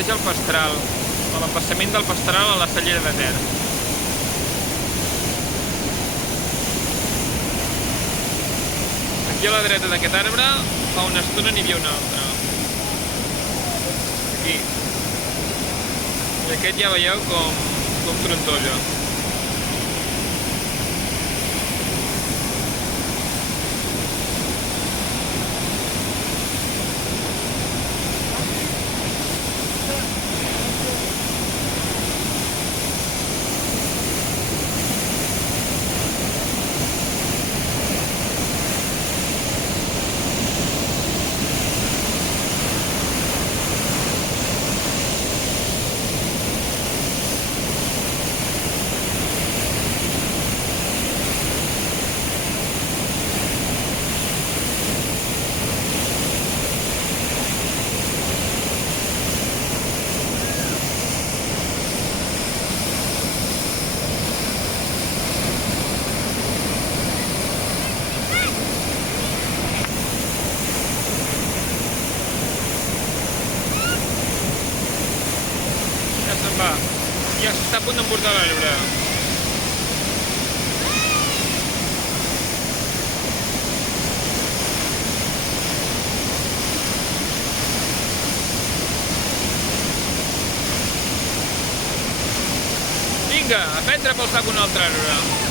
mateix el Pastral, a l'embassament del Pastral a la Cellera de Ter. Aquí a la dreta d'aquest arbre fa una estona n'hi havia un altre. Aquí. I aquest ja veieu com trontolla. Ja s'està a punt d'emportar l'arbre. Vinga, a prendre pel sac un altre arbre.